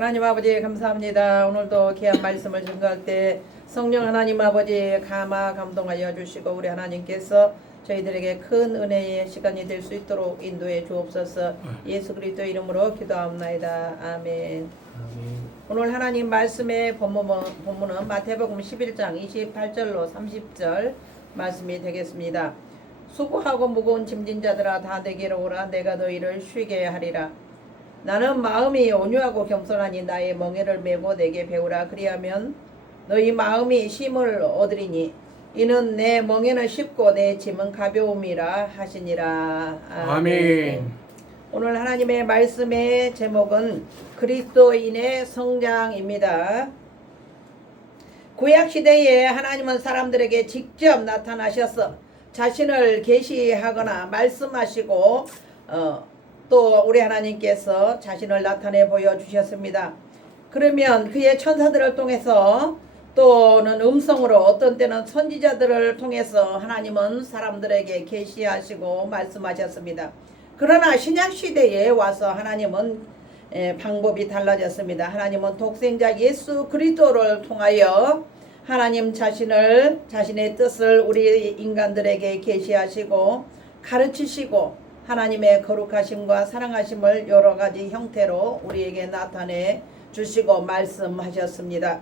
하나님 아버지 감사합니다. 오늘도 귀한 말씀을 증거할 때 성령 하나님 아버지 감화 감동하여 주시고 우리 하나님께서 저희들에게 큰 은혜의 시간이 될 수 있도록 인도해 주옵소서. 예수 그리스도 이름으로 기도하옵나이다. 아멘. 오늘 하나님 말씀의 본문은 마태복음 11장 28절로 30절 말씀이 되겠습니다. 수고하고 무거운 짐진 자들아 다 내게로 오라. 내가 너희를 쉬게 하리라. 나는 마음이 온유하고 겸손하니 나의 멍에를 메고 내게 배우라. 그리하면 너희 마음이 쉼을 얻으리니 이는 내 멍에는 쉽고 내 짐은 가벼움이라 하시니라. 아멘. 오늘 하나님의 말씀의 제목은 그리스도인의 성장입니다. 구약시대에 하나님은 사람들에게 직접 나타나셔서 자신을 계시하거나 말씀하시고 또 우리 하나님께서 자신을 나타내 보여주셨습니다. 그러면 그의 천사들을 통해서 또는 음성으로 어떤 때는 선지자들을 통해서 하나님은 사람들에게 계시하시고 말씀하셨습니다. 그러나 신약시대에 와서 하나님은 방법이 달라졌습니다. 하나님은 독생자 예수 그리스도를 통하여 하나님 자신의 뜻을 우리 인간들에게 계시하시고 가르치시고 하나님의 거룩하심과 사랑하심을 여러 가지 형태로 우리에게 나타내 주시고 말씀하셨습니다.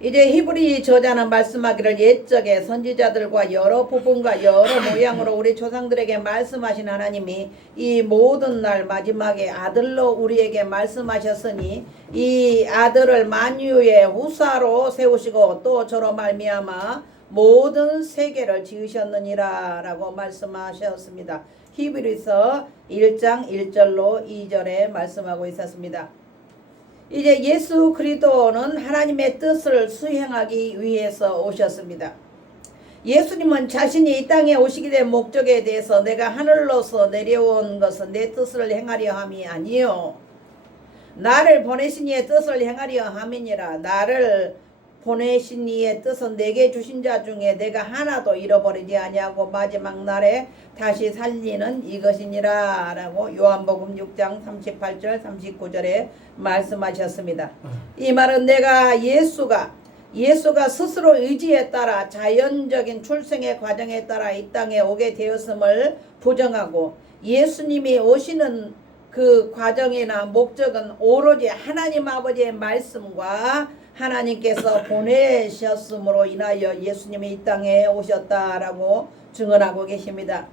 이제 히브리 저자는 말씀하기를 옛적에 선지자들과 여러 부분과 여러 모양으로 우리 조상들에게 말씀하신 하나님이 이 모든 날 마지막에 아들로 우리에게 말씀하셨으니 이 아들을 만유의 후사로 세우시고 또 저로 말미암아 모든 세계를 지으셨느니라 라고 말씀하셨습니다. 히브리서 1장 1절로 2절에 말씀하고 있었습니다. 이제 예수 그리스도는 하나님의 뜻을 수행하기 위해서 오셨습니다. 예수님은 자신이 이 땅에 오시게 된 목적에 대해서 내가 하늘로서 내려온 것은 내 뜻을 행하려 함이 아니요 나를 보내신 이의 뜻을 행하려 함이니라. 나를 보내신 이의 뜻은 내게 주신 자 중에 내가 하나도 잃어버리지 아니하고 마지막 날에 다시 살리는 이것이니라 라고 요한복음 6장 38절 39절에 말씀하셨습니다. 이 말은 내가 예수가 스스로 의지에 따라 자연적인 출생의 과정에 따라 이 땅에 오게 되었음을 부정하고 예수님이 오시는 그 과정이나 목적은 오로지 하나님 아버지의 말씀과 하나님께서 보내셨으므로 인하여 예수님이 이 땅에 오셨다라고 증언하고 계십니다.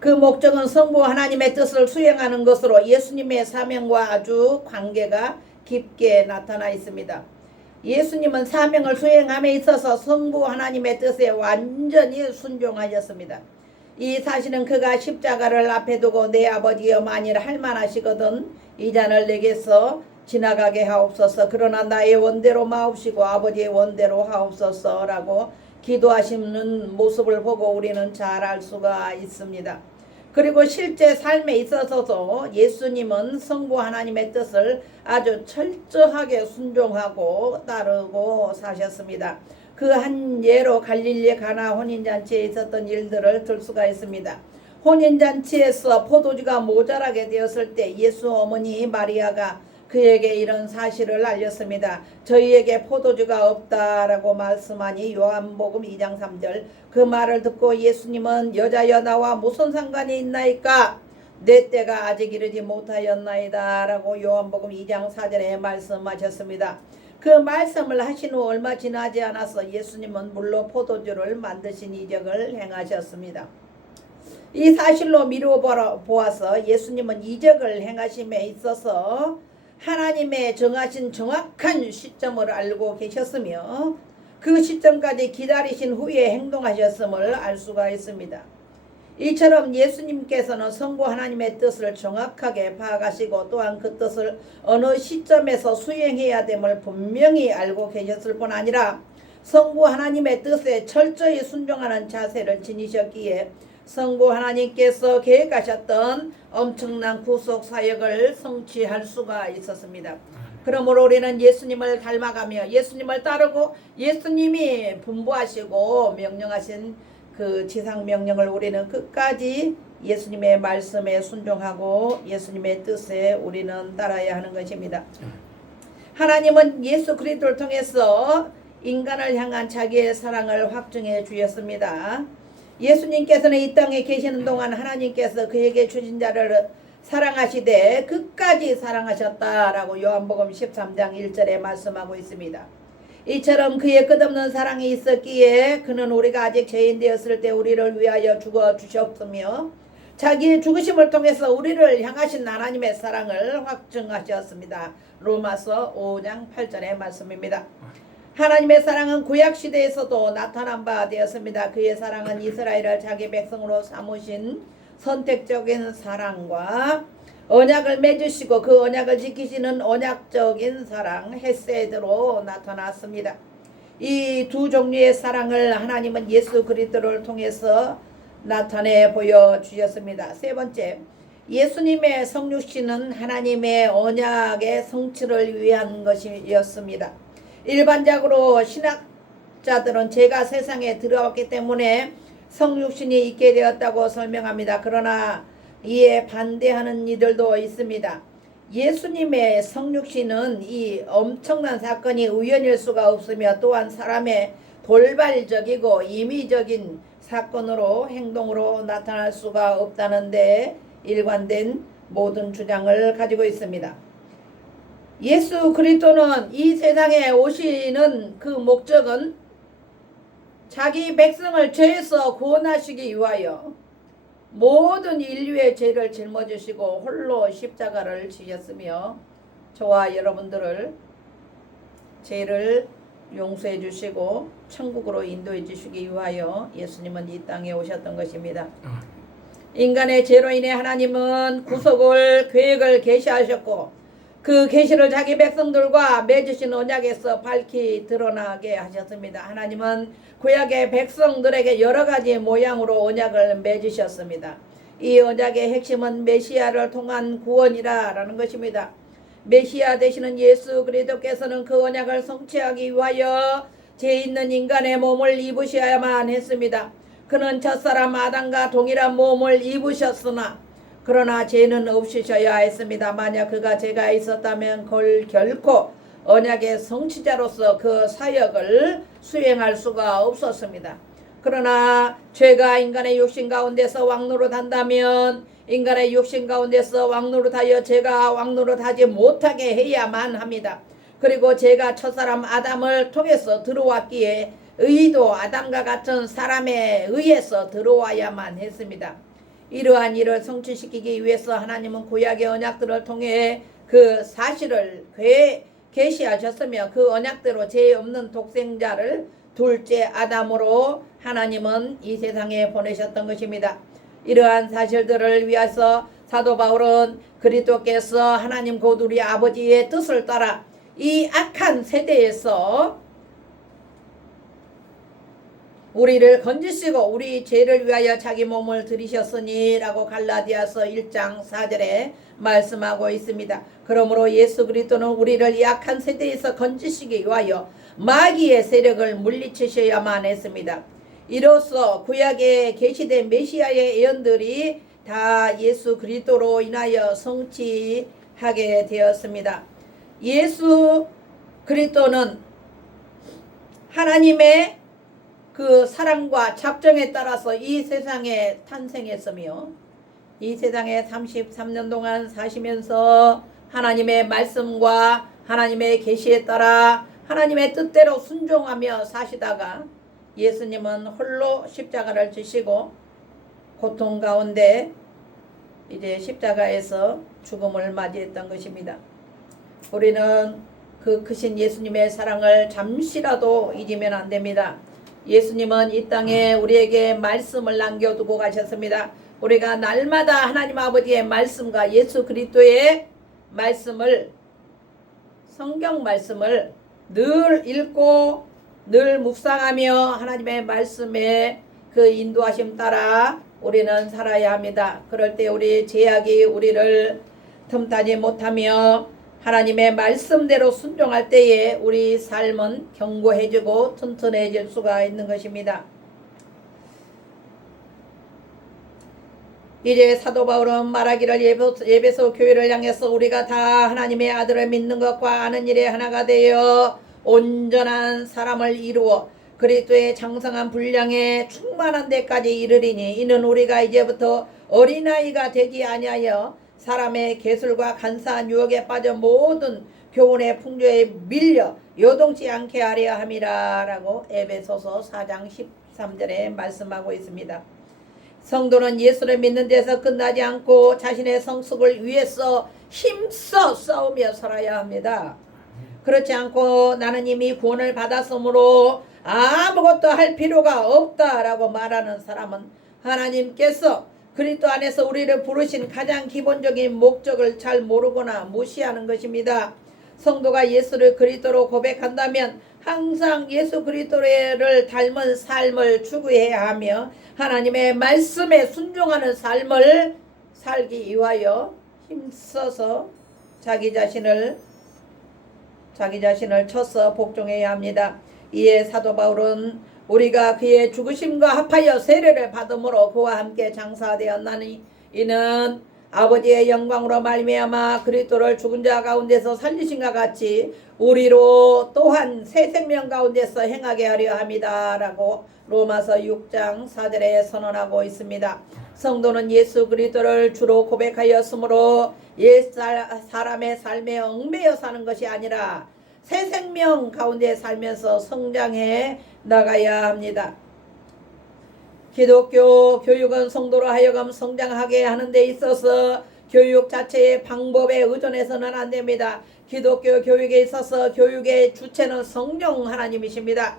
그 목적은 성부 하나님의 뜻을 수행하는 것으로 예수님의 사명과 아주 관계가 깊게 나타나 있습니다. 예수님은 사명을 수행함에 있어서 성부 하나님의 뜻에 완전히 순종하셨습니다. 이 사실은 그가 십자가를 앞에 두고 내 아버지여 만일 할만하시거든 이 잔을 내게서 지나가게 하옵소서. 그러나 나의 원대로 마옵시고 아버지의 원대로 하옵소서 라고 기도하시는 모습을 보고 우리는 잘 알 수가 있습니다. 그리고 실제 삶에 있어서도 예수님은 성부 하나님의 뜻을 아주 철저하게 순종하고 따르고 사셨습니다. 그 한 예로 갈릴리 가나 혼인잔치에 있었던 일들을 들 수가 있습니다. 혼인잔치에서 포도주가 모자라게 되었을 때 예수 어머니 마리아가 그에게 이런 사실을 알렸습니다. 저희에게 포도주가 없다라고 말씀하니 요한복음 2장 3절 그 말을 듣고 예수님은 여자여 나와 무슨 상관이 있나이까 내 때가 아직 이르지 못하였나이다 라고 요한복음 2장 4절에 말씀하셨습니다. 그 말씀을 하신 후 얼마 지나지 않아서 예수님은 물로 포도주를 만드신 이적을 행하셨습니다. 이 사실로 미루어 보아서 예수님은 이적을 행하심에 있어서 하나님의 정하신 정확한 시점을 알고 계셨으며 그 시점까지 기다리신 후에 행동하셨음을 알 수가 있습니다. 이처럼 예수님께서는 성부 하나님의 뜻을 정확하게 파악하시고 또한 그 뜻을 어느 시점에서 수행해야 됨을 분명히 알고 계셨을 뿐 아니라 성부 하나님의 뜻에 철저히 순종하는 자세를 지니셨기에 성부 하나님께서 계획하셨던 엄청난 구속 사역을 성취할 수가 있었습니다. 그러므로 우리는 예수님을 닮아가며 예수님을 따르고 예수님이 분부하시고 명령하신 그 지상 명령을 우리는 끝까지 예수님의 말씀에 순종하고 예수님의 뜻에 우리는 따라야 하는 것입니다. 하나님은 예수 그리스도를 통해서 인간을 향한 자기의 사랑을 확증해 주셨습니다. 예수님께서는 이 땅에 계시는 동안 하나님께서 그에게 주신 자를 사랑하시되 끝까지 사랑하셨다라고 요한복음 13장 1절에 말씀하고 있습니다. 이처럼 그의 끝없는 사랑이 있었기에 그는 우리가 아직 죄인 되었을 때 우리를 위하여 죽어 주셨으며 자기의 죽으심을 통해서 우리를 향하신 하나님의 사랑을 확증하셨습니다. 로마서 5장 8절의 말씀입니다. 하나님의 사랑은 구약시대에서도 나타난 바 되었습니다. 그의 사랑은 이스라엘을 자기 백성으로 삼으신 선택적인 사랑과 언약을 맺으시고 그 언약을 지키시는 언약적인 사랑, 헤세드로 나타났습니다. 이 두 종류의 사랑을 하나님은 예수 그리스도를 통해서 나타내 보여주셨습니다. 세 번째, 예수님의 성육신은 하나님의 언약의 성취를 위한 것이었습니다. 일반적으로 신학자들은 죄가 세상에 들어왔기 때문에 성육신이 있게 되었다고 설명합니다. 그러나 이에 반대하는 이들도 있습니다. 예수님의 성육신은 이 엄청난 사건이 우연일 수가 없으며 또한 사람의 돌발적이고 임의적인 사건으로 행동으로 나타날 수가 없다는데 일관된 모든 주장을 가지고 있습니다. 예수 그리스도는 이 세상에 오시는 그 목적은 자기 백성을 죄에서 구원하시기 위하여 모든 인류의 죄를 짊어지시고 홀로 십자가를 지셨으며 저와 여러분들을 죄를 용서해 주시고 천국으로 인도해 주시기 위하여 예수님은 이 땅에 오셨던 것입니다. 인간의 죄로 인해 하나님은 구속을 계획을 계시하셨고 그 계시를 자기 백성들과 맺으신 언약에서 밝히 드러나게 하셨습니다. 하나님은 구약의 백성들에게 여러 가지 모양으로 언약을 맺으셨습니다. 이 언약의 핵심은 메시아를 통한 구원이라는 것입니다. 메시아 되시는 예수 그리스도께서는 그 언약을 성취하기 위하여 죄 있는 인간의 몸을 입으셔야만 했습니다. 그는 첫사람 아담과 동일한 몸을 입으셨으나 그러나 죄는 없으셔야 했습니다. 만약 그가 죄가 있었다면 결코 언약의 성취자로서 그 사역을 수행할 수가 없었습니다. 그러나 죄가 인간의 육신 가운데서 왕노릇한다면 인간의 육신 가운데서 왕노릇하여 죄가 왕노릇하지 못하게 해야만 합니다. 그리고 죄가 첫사람 아담을 통해서 들어왔기에 의도 아담과 같은 사람에 의해서 들어와야만 했습니다. 이러한 일을 성취시키기 위해서 하나님은 구약의 언약들을 통해 그 사실을 계시하셨으며 그 언약대로 죄 없는 독생자를 둘째 아담으로 하나님은 이 세상에 보내셨던 것입니다. 이러한 사실들을 위해서 사도 바울은 그리스도께서 하나님 곧 우리 아버지의 뜻을 따라 이 악한 세대에서 우리를 건지시고 우리 죄를 위하여 자기 몸을 들이셨으니 라고 갈라디아서 1장 4절에 말씀하고 있습니다. 그러므로 예수 그리스도는 우리를 이 악한 세대에서 건지시기 위하여 마귀의 세력을 물리치셔야만 했습니다. 이로써 구약에 계시된 메시아의 예언들이 다 예수 그리스도로 인하여 성취하게 되었습니다. 예수 그리스도는 하나님의 그 사랑과 작정에 따라서 이 세상에 탄생했으며 이 세상에 33년 동안 사시면서 하나님의 말씀과 하나님의 계시에 따라 하나님의 뜻대로 순종하며 사시다가 예수님은 홀로 십자가를 지시고 고통 가운데 이제 십자가에서 죽음을 맞이했던 것입니다. 우리는 그 크신 예수님의 사랑을 잠시라도 잊으면 안 됩니다. 예수님은 이 땅에 우리에게 말씀을 남겨두고 가셨습니다. 우리가 날마다 하나님 아버지의 말씀과 예수 그리스도의 말씀을 성경 말씀을 늘 읽고 늘 묵상하며 하나님의 말씀에 그 인도하심 따라 우리는 살아야 합니다. 그럴 때 우리 죄악이 우리를 틈타지 못하며 하나님의 말씀대로 순종할 때에 우리 삶은 견고해지고 튼튼해질 수가 있는 것입니다. 이제 사도 바울은 말하기를 예배소 교회를 향해서 우리가 다 하나님의 아들을 믿는 것과 아는 일에 하나가 되어 온전한 사람을 이루어 그리스도의 장성한 분량에 충만한 데까지 이르리니 이는 우리가 이제부터 어린아이가 되지 아니하여 사람의 계술과 간사한 유혹에 빠져 모든 교훈의 풍조에 밀려 요동치 않게 하려 함이라 라고 에베소서 4장 13절에 말씀하고 있습니다. 성도는 예수를 믿는 데서 끝나지 않고 자신의 성숙을 위해서 힘써 싸우며 살아야 합니다. 그렇지 않고 나는 이미 구원을 받았으므로 아무것도 할 필요가 없다라고 말하는 사람은 하나님께서 그리스도 안에서 우리를 부르신 가장 기본적인 목적을 잘 모르거나 무시하는 것입니다. 성도가 예수를 그리스도로 고백한다면 항상 예수 그리스도를 닮은 삶을 추구해야 하며 하나님의 말씀에 순종하는 삶을 살기 위하여 힘써서 자기 자신을 쳐서 복종해야 합니다. 이에 사도 바울은 우리가 그의 죽으심과 합하여 세례를 받음으로 그와 함께 장사되었나니 이는 아버지의 영광으로 말미암아 그리스도를 죽은 자 가운데서 살리신과 같이 우리로 또한 새 생명 가운데서 행하게 하려 함이다 라고 로마서 6장 4절에 선언하고 있습니다. 성도는 예수 그리스도를 주로 고백하였으므로 옛 사람의 삶에 얽매여 사는 것이 아니라 새 생명 가운데 살면서 성장해 나가야 합니다. 기독교 교육은 성도로 하여금 성장하게 하는 데 있어서 교육 자체의 방법에 의존해서는 안 됩니다. 기독교 교육에 있어서 교육의 주체는 성령 하나님이십니다.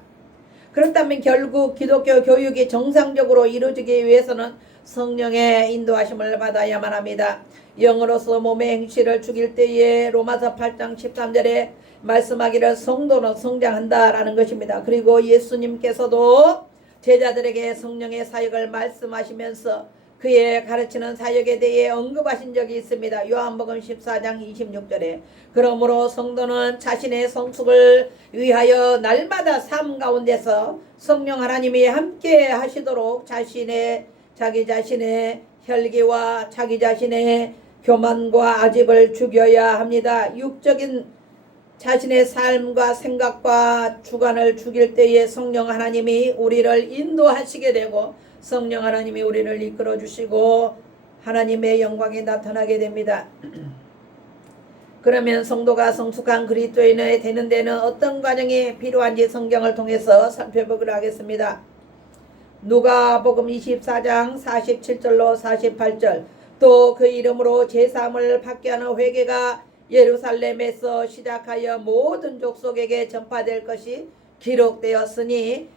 그렇다면 결국 기독교 교육이 정상적으로 이루어지기 위해서는 성령의 인도하심을 받아야만 합니다. 영으로서 몸의 행실을 죽일 때에 로마서 8장 13절에 말씀하기를 성도는 성장한다라는 것입니다. 그리고 예수님께서도 제자들에게 성령의 사역을 말씀하시면서 그의 가르치는 사역에 대해 언급하신 적이 있습니다. 요한복음 14장 26절에 그러므로 성도는 자신의 성숙을 위하여 날마다 삶 가운데서 성령 하나님이 함께 하시도록 자기 자신의 혈기와 자기 자신의 교만과 아집을 죽여야 합니다. 육적인 자신의 삶과 생각과 주관을 죽일 때에 성령 하나님이 우리를 인도하시게 되고 성령 하나님이 우리를 이끌어 주시고 하나님의 영광이 나타나게 됩니다. 그러면 성도가 성숙한 그리스도인이 되는 데는 어떤 과정이 필요한지 성경을 통해서 살펴보기로 하겠습니다. 누가복음 24장 47절로 48절 또 그 이름으로 제사함을 받게 하는 회개가 예루살렘에서 시작하여 모든 족속에게 전파될 것이 기록되었으니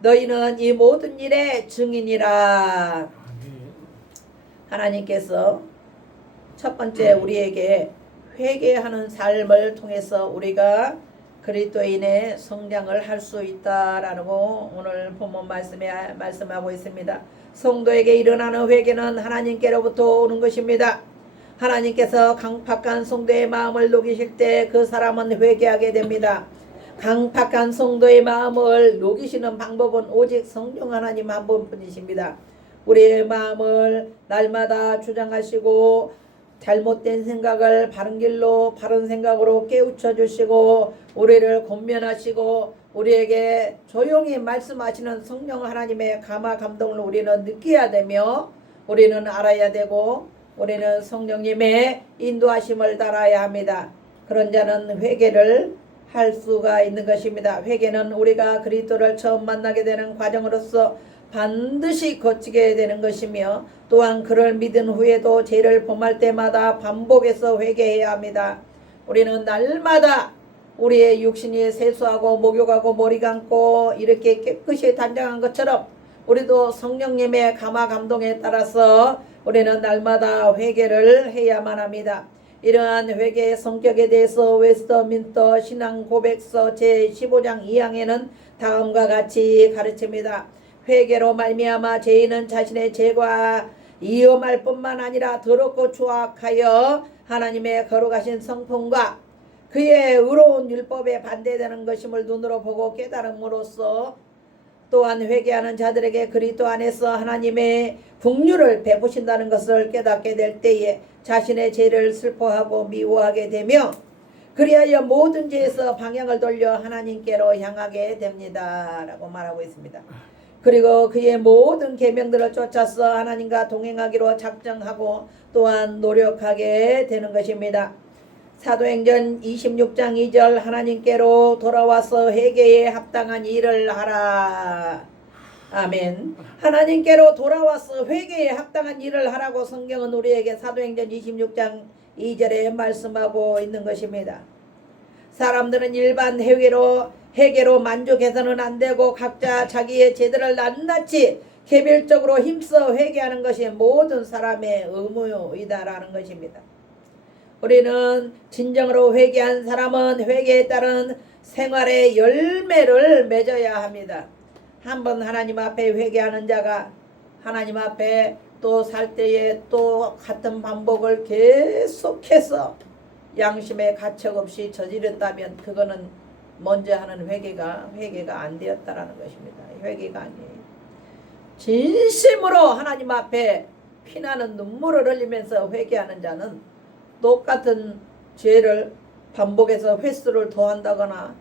너희는 이 모든 일의 증인이라. 하나님께서 첫 번째 우리에게 회개하는 삶을 통해서 우리가 그리스도인의 성장을 할 수 있다라고 오늘 본문 말씀에 말씀하고 있습니다. 성도에게 일어나는 회개는 하나님께로부터 오는 것입니다. 하나님께서 강팍한 성도의 마음을 녹이실 때 그 사람은 회개하게 됩니다. 강팍한 성도의 마음을 녹이시는 방법은 오직 성령 하나님 한 분뿐이십니다. 우리의 마음을 날마다 주장하시고 잘못된 생각을 바른 길로 바른 생각으로 깨우쳐 주시고 우리를 권면하시고 우리에게 조용히 말씀하시는 성령 하나님의 감화 감동을 우리는 느껴야 되며 우리는 알아야 되고 우리는 성령님의 인도하심을 따라야 합니다. 그런 자는 회개를 할 수가 있는 것입니다. 회개는 우리가 그리스도를 처음 만나게 되는 과정으로서 반드시 거치게 되는 것이며 또한 그를 믿은 후에도 죄를 범할 때마다 반복해서 회개해야 합니다. 우리는 날마다 우리의 육신이 세수하고 목욕하고 머리 감고 이렇게 깨끗이 단장한 것처럼 우리도 성령님의 감화 감동에 따라서 우리는 날마다 회개를 해야만 합니다. 이러한 회개의 성격에 대해서 웨스터민스터 신앙고백서 제15장 2항에는 다음과 같이 가르칩니다. 회개로 말미암아 죄인은 자신의 죄가 이음할 뿐만 아니라 더럽고 추악하여 하나님의 거룩하신 성품과 그의 의로운 율법에 반대되는 것임을 눈으로 보고 깨달음으로써 또한 회개하는 자들에게 그리스도 안에서 하나님의 긍휼을 베푸신다는 것을 깨닫게 될 때에 자신의 죄를 슬퍼하고 미워하게 되며 그리하여 모든 죄에서 방향을 돌려 하나님께로 향하게 됩니다 라고 말하고 있습니다. 그리고 그의 모든 계명들을 쫓아서 하나님과 동행하기로 작정하고 또한 노력하게 되는 것입니다. 사도행전 26장 2절 하나님께로 돌아와서 회개에 합당한 일을 하라. 아멘. 하나님께로 돌아와서 회개에 합당한 일을 하라고 성경은 우리에게 사도행전 26장 2절에 말씀하고 있는 것입니다. 사람들은 일반 회개로 만족해서는 안 되고 각자 자기의 죄들을 낱낱이 개별적으로 힘써 회개하는 것이 모든 사람의 의무이다라는 것입니다. 우리는 진정으로 회개한 사람은 회개에 따른 생활의 열매를 맺어야 합니다. 한번 하나님 앞에 회개하는 자가 하나님 앞에 또 살 때에 또 같은 반복을 계속해서 양심의 가책 없이 저지른다면 그거는 먼저 하는 회개가 안 되었다라는 것입니다. 회개가 아니에요. 진심으로 하나님 앞에 피나는 눈물을 흘리면서 회개하는 자는 똑같은 죄를 반복해서 횟수를 더한다거나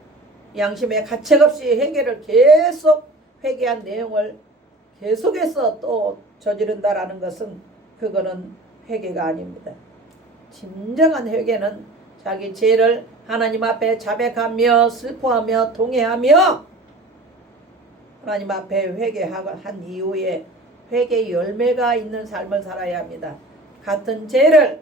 양심의 가책 없이 회개를 계속 회개한 내용을 계속해서 또 저지른다라는 것은 그거는 회개가 아닙니다. 진정한 회개는 자기 죄를 하나님 앞에 자백하며 슬퍼하며 동의하며 하나님 앞에 회개한 이후에 회개 열매가 있는 삶을 살아야 합니다. 같은 죄를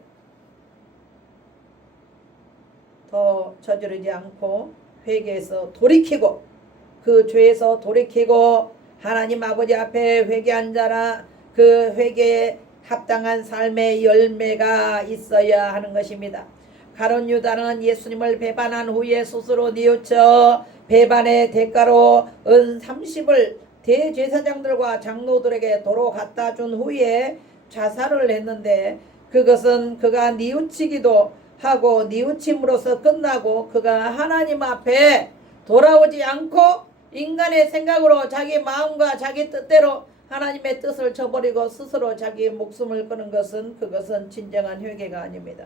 더 저지르지 않고 회개해서 돌이키고 그 죄에서 돌이키고 하나님 아버지 앞에 회개한 자라 그 회개에 합당한 삶의 열매가 있어야 하는 것입니다. 가룟 유다는 예수님을 배반한 후에 스스로 뉘우쳐 배반의 대가로 은 30을 대제사장들과 장로들에게 도로 갖다 준 후에 자살을 했는데 그것은 그가 뉘우치기도 하고 뉘우침으로써 끝나고 그가 하나님 앞에 돌아오지 않고 인간의 생각으로 자기 마음과 자기 뜻대로 하나님의 뜻을 저버리고 스스로 자기의 목숨을 끊은 것은 그것은 진정한 회개가 아닙니다.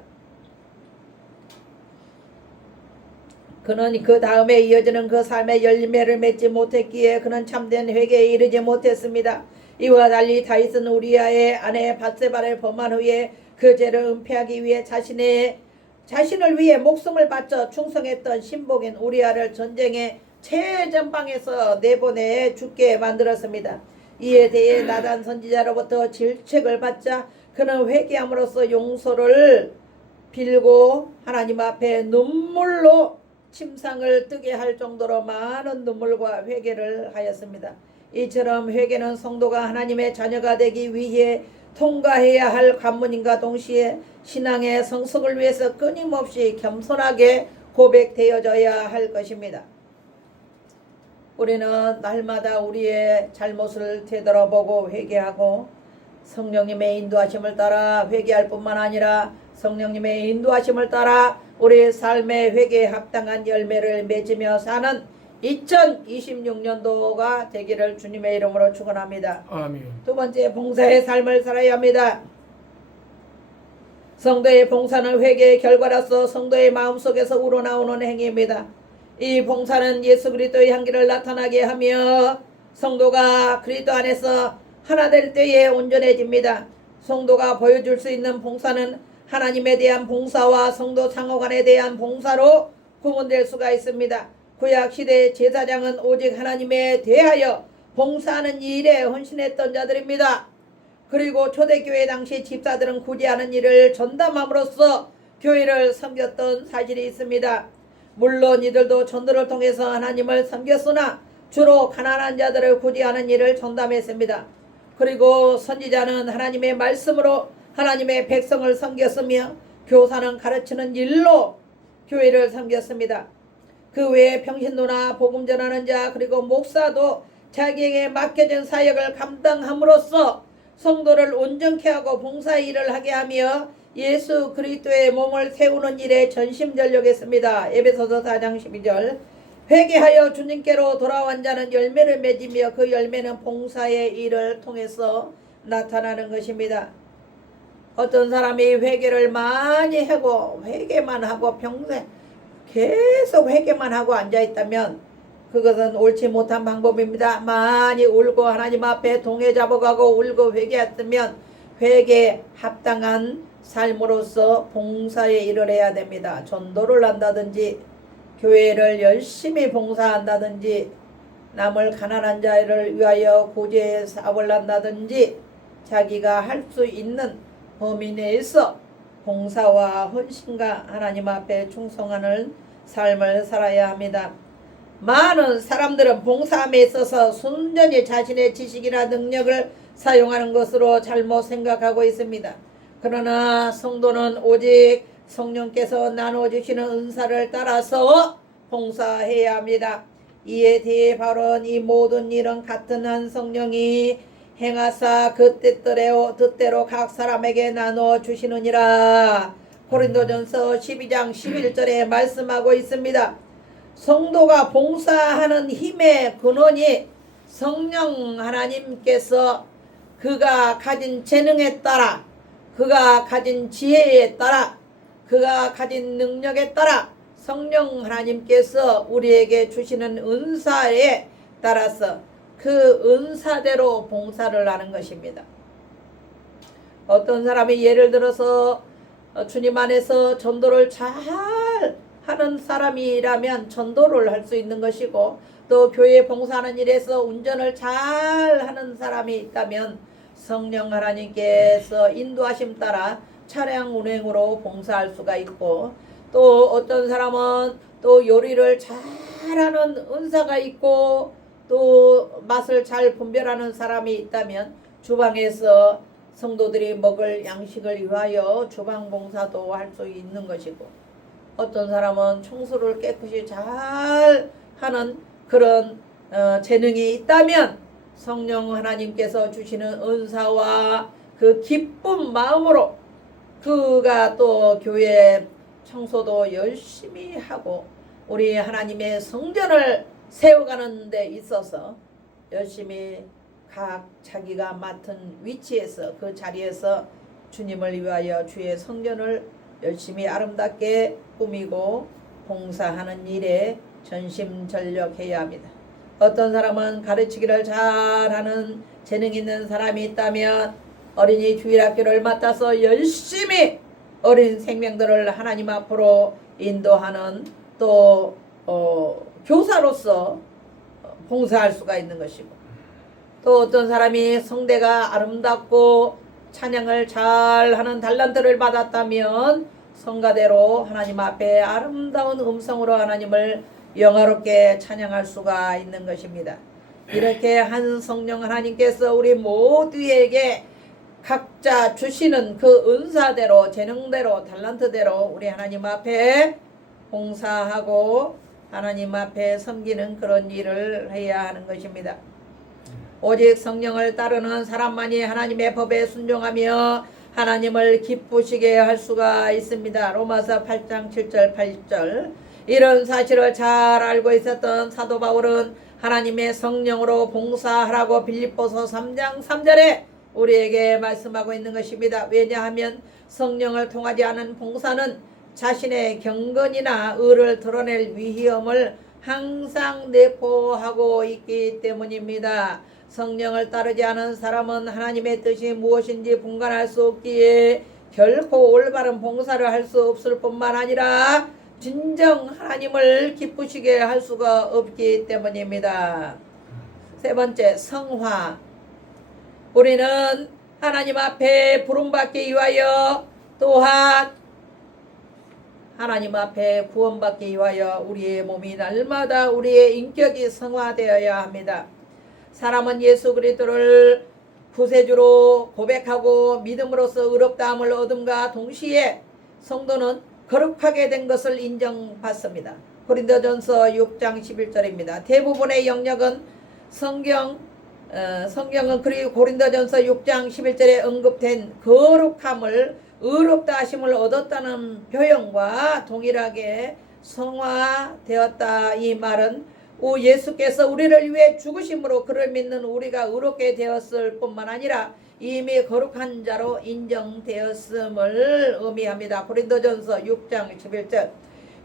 그는 그 다음에 이어지는 그 삶의 열매를 맺지 못했기에 그는 참된 회개에 이르지 못했습니다. 이와 달리 다윗은 우리아의 아내 밧세바를 범한 후에 그 죄를 은폐하기 위해 자신을 위해 목숨을 바쳐 충성했던 신복인 우리아를 전쟁의 최전방에서 내보내 죽게 만들었습니다. 이에 대해 나단 선지자로부터 질책을 받자 그는 회개함으로써 용서를 빌고 하나님 앞에 눈물로 침상을 뜨게 할 정도로 많은 눈물과 회개를 하였습니다. 이처럼 회개는 성도가 하나님의 자녀가 되기 위해 통과해야 할 관문인과 동시에 신앙의 성숙을 위해서 끊임없이 겸손하게 고백되어져야 할 것입니다. 우리는 날마다 우리의 잘못을 되돌아보고 회개하고 성령님의 인도하심을 따라 회개할 뿐만 아니라 성령님의 인도하심을 따라 우리의 삶의 회개에 합당한 열매를 맺으며 사는 2026년도가 되기를 주님의 이름으로 축원합니다. 아멘. 두 번째, 봉사의 삶을 살아야 합니다. 성도의 봉사는 회개의 결과로서 성도의 마음속에서 우러나오는 행위입니다. 이 봉사는 예수 그리스도의 향기를 나타나게 하며 성도가 그리스도 안에서 하나 될 때에 온전해집니다. 성도가 보여줄 수 있는 봉사는 하나님에 대한 봉사와 성도 상호간에 대한 봉사로 구분될 수가 있습니다. 구약 시대의 제사장은 오직 하나님에 대하여 봉사하는 일에 헌신했던 자들입니다. 그리고 초대교회 당시 집사들은 굳이 하는 일을 전담함으로써 교회를 섬겼던 사실이 있습니다. 물론 이들도 전도를 통해서 하나님을 섬겼으나 주로 가난한 자들을 구제하는 일을 전담했습니다. 그리고 선지자는 하나님의 말씀으로 하나님의 백성을 섬겼으며 교사는 가르치는 일로 교회를 섬겼습니다. 그 외에 평신도나 복음 전하는 자 그리고 목사도 자기에게 맡겨진 사역을 감당함으로써 성도를 온전케 하고 봉사 일을 하게 하며 예수 그리스도의 몸을 세우는 일에 전심전력했습니다. 에베소서 4장 12절 회개하여 주님께로 돌아온 자는 열매를 맺으며 그 열매는 봉사의 일을 통해서 나타나는 것입니다. 어떤 사람이 회개를 많이 하고 회개만 하고 평생 계속 회개만 하고 앉아있다면 그것은 옳지 못한 방법입니다. 많이 울고 하나님 앞에 동해 잡아가고 울고 회개했으면 회개에 합당한 삶으로서 봉사의 일을 해야 됩니다. 전도를 한다든지 교회를 열심히 봉사한다든지 남을 가난한 자를 위하여 구제 사업을 한다든지 자기가 할 수 있는 범위 내에서 봉사와 헌신과 하나님 앞에 충성하는 삶을 살아야 합니다. 많은 사람들은 봉사함에 있어서 순전히 자신의 지식이나 능력을 사용하는 것으로 잘못 생각하고 있습니다. 그러나 성도는 오직 성령께서 나눠주시는 은사를 따라서 봉사해야 합니다. 이에 대해 바로 이 모든 일은 같은 한 성령이 행하사 그 뜻대로 각 사람에게 나눠주시느니라. 고린도전서 12장 11절에 말씀하고 있습니다. 성도가 봉사하는 힘의 근원이 성령 하나님께서 그가 가진 재능에 따라, 그가 가진 지혜에 따라, 그가 가진 능력에 따라 성령 하나님께서 우리에게 주시는 은사에 따라서 그 은사대로 봉사를 하는 것입니다. 어떤 사람이 예를 들어서 주님 안에서 전도를 잘 하는 사람이라면 전도를 할 수 있는 것이고, 또 교회 봉사하는 일에서 운전을 잘 하는 사람이 있다면 성령 하나님께서 인도하심 따라 차량 운행으로 봉사할 수가 있고, 또 어떤 사람은 또 요리를 잘하는 은사가 있고 또 맛을 잘 분별하는 사람이 있다면 주방에서 성도들이 먹을 양식을 위하여 주방 봉사도 할 수 있는 것이고, 어떤 사람은 청소를 깨끗이 잘 하는 그런 재능이 있다면 성령 하나님께서 주시는 은사와 그 기쁜 마음으로 그가 또 교회 청소도 열심히 하고 우리 하나님의 성전을 세워가는 데 있어서 열심히 각 자기가 맡은 위치에서 그 자리에서 주님을 위하여 주의 성전을 열심히 아름답게 꾸미고 봉사하는 일에 전심전력해야 합니다. 어떤 사람은 가르치기를 잘하는 재능 있는 사람이 있다면 어린이 주일학교를 맡아서 열심히 어린 생명들을 하나님 앞으로 인도하는 또 교사로서 봉사할 수가 있는 것이고, 또 어떤 사람이 성대가 아름답고 찬양을 잘하는 달란트를 받았다면 성가대로 하나님 앞에 아름다운 음성으로 하나님을 영화롭게 찬양할 수가 있는 것입니다. 이렇게 한 성령 하나님께서 우리 모두에게 각자 주시는 그 은사대로, 재능대로, 달란트대로 우리 하나님 앞에 봉사하고 하나님 앞에 섬기는 그런 일을 해야 하는 것입니다. 오직 성령을 따르는 사람만이 하나님의 법에 순종하며 하나님을 기쁘시게 할 수가 있습니다. 로마서 8장 7절 8절. 이런 사실을 잘 알고 있었던 사도 바울은 하나님의 성령으로 봉사하라고 빌립보서 3장 3절에 우리에게 말씀하고 있는 것입니다. 왜냐하면 성령을 통하지 않은 봉사는 자신의 경건이나 의를 드러낼 위험을 항상 내포하고 있기 때문입니다. 성령을 따르지 않은 사람은 하나님의 뜻이 무엇인지 분간할 수 없기에 결코 올바른 봉사를 할 수 없을 뿐만 아니라 진정 하나님을 기쁘시게 할 수가 없기 때문입니다. 세 번째, 성화. 우리는 하나님 앞에 부름받기 위하여 또한 하나님 앞에 구원받기 위하여 우리의 몸이 날마다 우리의 인격이 성화되어야 합니다. 사람은 예수 그리스도를 구세주로 고백하고 믿음으로써 의롭다함을 얻음과 동시에 성도는 거룩하게 된 것을 인정받습니다. 고린도전서 6장 11절입니다. 대부분의 영역은 성경은 그리고 고린도전서 6장 11절에 언급된 거룩함을 의롭다 하심을 얻었다는 표현과 동일하게 성화되었다. 이 말은 예수께서 우리를 위해 죽으심으로 그를 믿는 우리가 의롭게 되었을 뿐만 아니라 이미 거룩한 자로 인정되었음을 의미합니다. 고린도전서 6장 11절.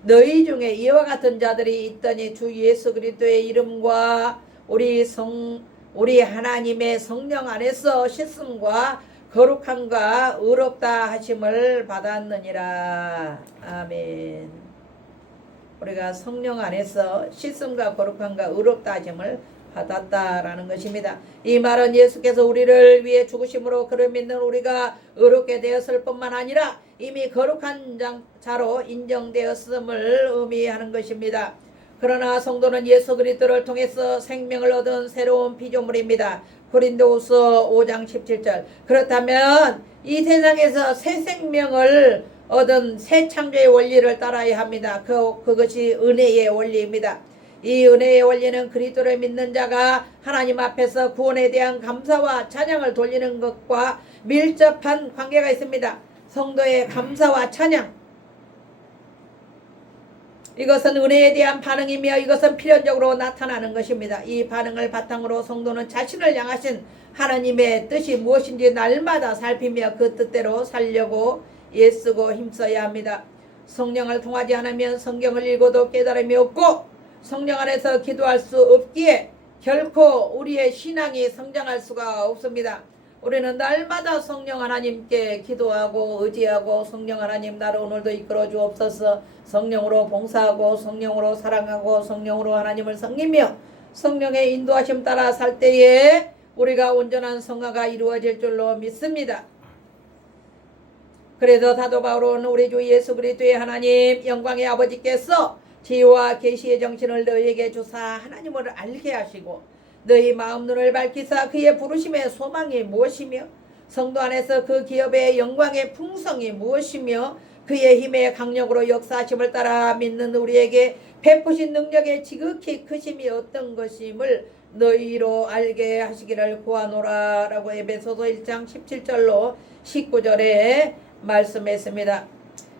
너희 중에 이와 같은 자들이 있더니 주 예수 그리스도의 이름과 우리 하나님의 성령 안에서 씻음과 거룩함과 의롭다 하심을 받았느니라. 아멘. 우리가 성령 안에서 씻음과 거룩함과 의롭다 하심을 받았다라는 것입니다. 이 말은 예수께서 우리를 위해 죽으심으로 그를 믿는 우리가 의롭게 되었을 뿐만 아니라 이미 거룩한 자로 인정되었음을 의미하는 것입니다. 그러나 성도는 예수 그리스도를 통해서 생명을 얻은 새로운 피조물입니다. 고린도후서 5장 17절. 그렇다면 이 세상에서 새 생명을 얻은 새 창조의 원리를 따라야 합니다. 그것이 은혜의 원리입니다. 이 은혜의 원리는 그리스도를 믿는 자가 하나님 앞에서 구원에 대한 감사와 찬양을 돌리는 것과 밀접한 관계가 있습니다. 성도의 감사와 찬양, 이것은 은혜에 대한 반응이며 이것은 필연적으로 나타나는 것입니다. 이 반응을 바탕으로 성도는 자신을 향하신 하나님의 뜻이 무엇인지 날마다 살피며 그 뜻대로 살려고 애쓰고 힘써야 합니다. 성령을 통하지 않으면 성경을 읽어도 깨달음이 없고 성령 안에서 기도할 수 없기에 결코 우리의 신앙이 성장할 수가 없습니다. 우리는 날마다 성령 하나님께 기도하고 의지하고 성령 하나님 나를 오늘도 이끌어 주옵소서, 성령으로 봉사하고 성령으로 사랑하고 성령으로 하나님을 섬기며 성령의 인도하심 따라 살 때에 우리가 온전한 성화가 이루어질 줄로 믿습니다. 그래서 사도 바울은 우리 주 예수 그리스도의 하나님 영광의 아버지께서 지혜와 계시의 정신을 너희에게 주사 하나님을 알게 하시고 너희 마음 눈을 밝히사 그의 부르심의 소망이 무엇이며 성도 안에서 그 기업의 영광의 풍성이 무엇이며 그의 힘의 강력으로 역사하심을 따라 믿는 우리에게 베푸신 능력의 지극히 크심이 어떤 것임을 너희로 알게 하시기를 구하노라 라고 에베소서 1장 17절로 19절에 말씀했습니다.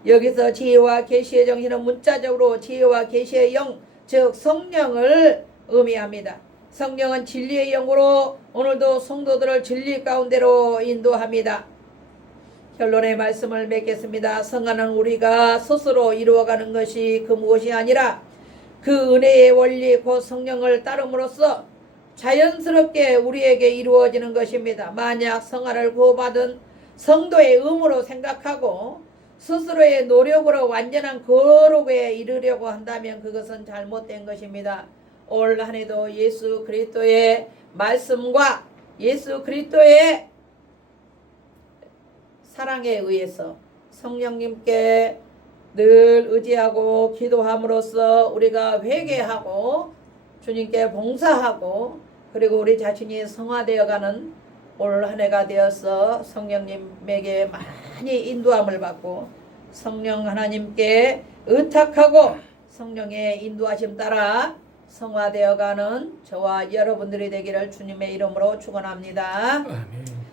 여기서 지혜와 계시의 정신은 문자적으로 지혜와 계시의 영, 즉 성령을 의미합니다. 성령은 진리의 영으로 오늘도 성도들을 진리 가운데로 인도합니다. 결론의 말씀을 맺겠습니다. 성화는 우리가 스스로 이루어가는 것이 그 무엇이 아니라 그 은혜의 원리 곧 성령을 따름으로써 자연스럽게 우리에게 이루어지는 것입니다. 만약 성화를 구원받은 성도의 의무로 생각하고 스스로의 노력으로 완전한 거룩에 이르려고 한다면 그것은 잘못된 것입니다. 올 한 해도 예수 그리스도의 말씀과 예수 그리스도의 사랑에 의해서 성령님께 늘 의지하고 기도함으로써 우리가 회개하고 주님께 봉사하고 그리고 우리 자신이 성화되어가는 올 한 해가 되어서 성령님에게 많이 인도함을 받고 성령 하나님께 의탁하고 성령의 인도하심 따라 성화되어가는 저와 여러분들이 되기를 주님의 이름으로 축원합니다. 아멘.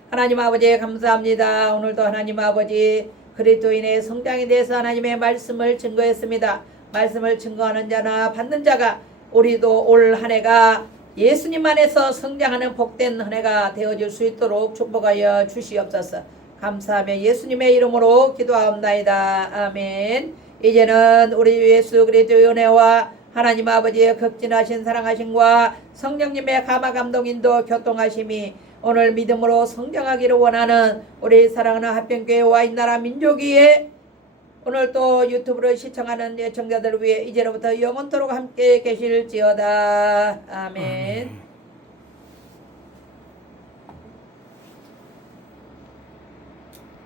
하나님 아버지 감사합니다. 오늘도 하나님 아버지 그리스도인의 성장에 대해서 하나님의 말씀을 증거했습니다. 말씀을 증거하는 자나 받는 자가 우리도 올 한 해가 예수님 안에서 성장하는 복된 한 해가 되어질 수 있도록 축복하여 주시옵소서. 감사하며 예수님의 이름으로 기도하옵나이다. 아멘. 이제는 우리 예수 그리스도의 은혜와 하나님 아버지의 극진하신 사랑하심과 성령님의 감화 감동 인도 교통하심이 오늘 믿음으로 성장하기를 원하는 우리 사랑하는 합병교회 와인나라 민족위에 오늘 또 유튜브를 시청하는 애청자들을 위해 이제로부터 영원토록 함께 계실지어다. 아멘.